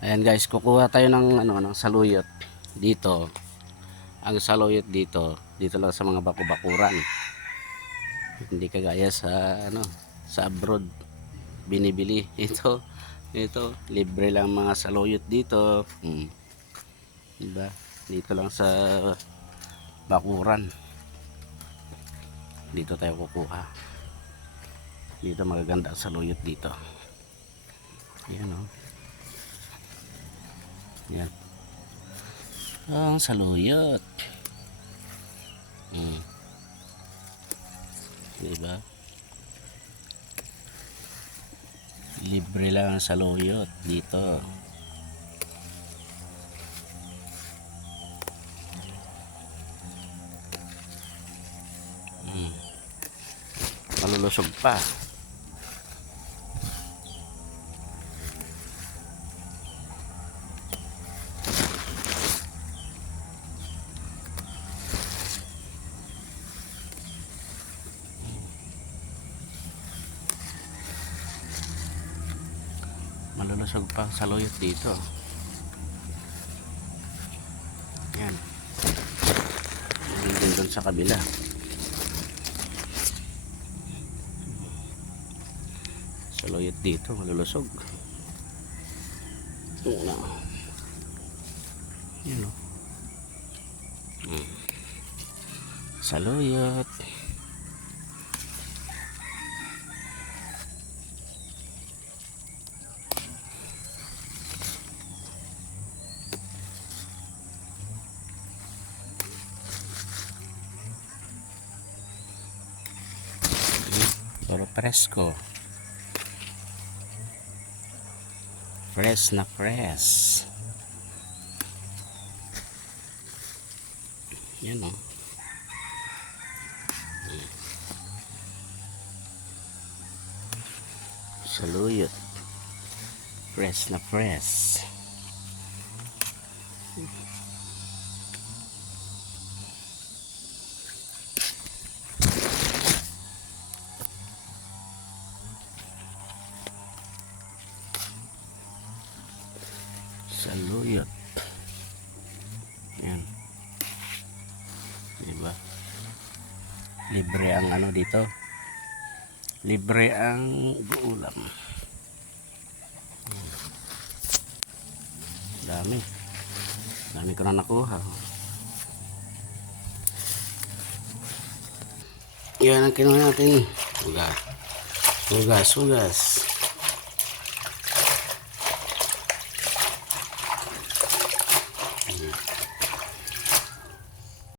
Ayan guys, kukuha tayo ng ano ng saluyot dito. Ang saluyot dito, dito lang sa mga baku-bakuran. Hindi kagaya sa ano, sa abroad binibili. Ito, ito libre lang mga saluyot dito. Hmm. Diba? Dito lang sa bakuran. Dito tayo kukuha. Dito magaganda ang saluyot dito. Ayan oh. Yan. Ang saluyot. Hmm. Diba? Libre lang ang saluyot dito. Hmm. Malulusog pa. Malulusog pa saluyot dito. Yan. Din doon sa kabila. Saluyot dito malulusog. Ito na. Yan o Hmm. saluyot Puro presko. Fresh na fresh. Yan o. Saluyot. Fresh na fresh. Saluyot. Yan. Diba? Libre ang ano dito. Libre ang ulam. Dami. Dami ko na nakuha. Yan ang kinuha natin. Hugas. Hugas, hugas.